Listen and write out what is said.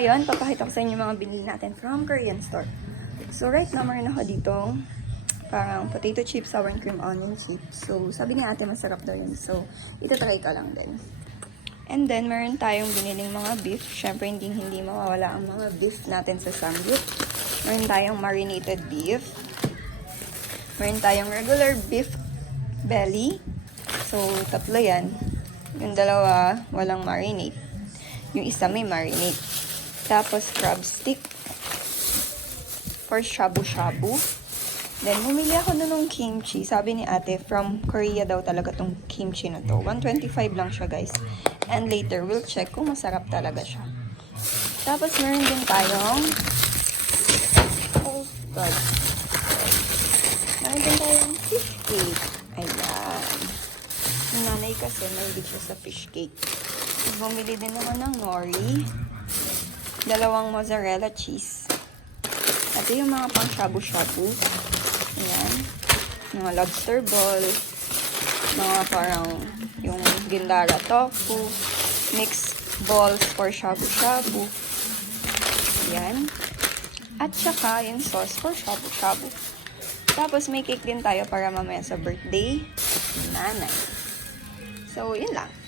Ayun, papakita ko sa inyo yung mga binili natin from Korean store. So, right now, meron ako ditong parang potato chips, sour and cream onion chips. So, sabi ni ate, masarap daw yun. So, itatry ko lang din. And then, meron tayong biniling mga beef. Syempre, hindi mawawala ang mga beef natin sa samgyup. Meron tayong marinated beef. Meron tayong regular beef belly. So, tatlo yan. Yung dalawa, walang marinate. Yung isa may marinate. Tapos, crab stick for shabu-shabu. Then, bumili ako nun ng kimchi. Sabi ni ate, from Korea daw talaga tong kimchi na to. 125 lang siya, guys. And later, we'll check kung masarap talaga siya. Tapos, meron din tayong oh, God. Meron din tayong fish cake. Ayan. Yung nanay kasi, mahilig siya sa fish cake. Bumili din naman ng nori. 2 mozzarella cheese. At yung mga pang shabu-shabu. Ayan. Mga lobster ball. Mga parang yung gindara tofu. Mixed balls for shabu-shabu. Ayan. At saka yung sauce for shabu-shabu. Tapos may cake din tayo para mamaya sa birthday ni nanay. So, yun lang.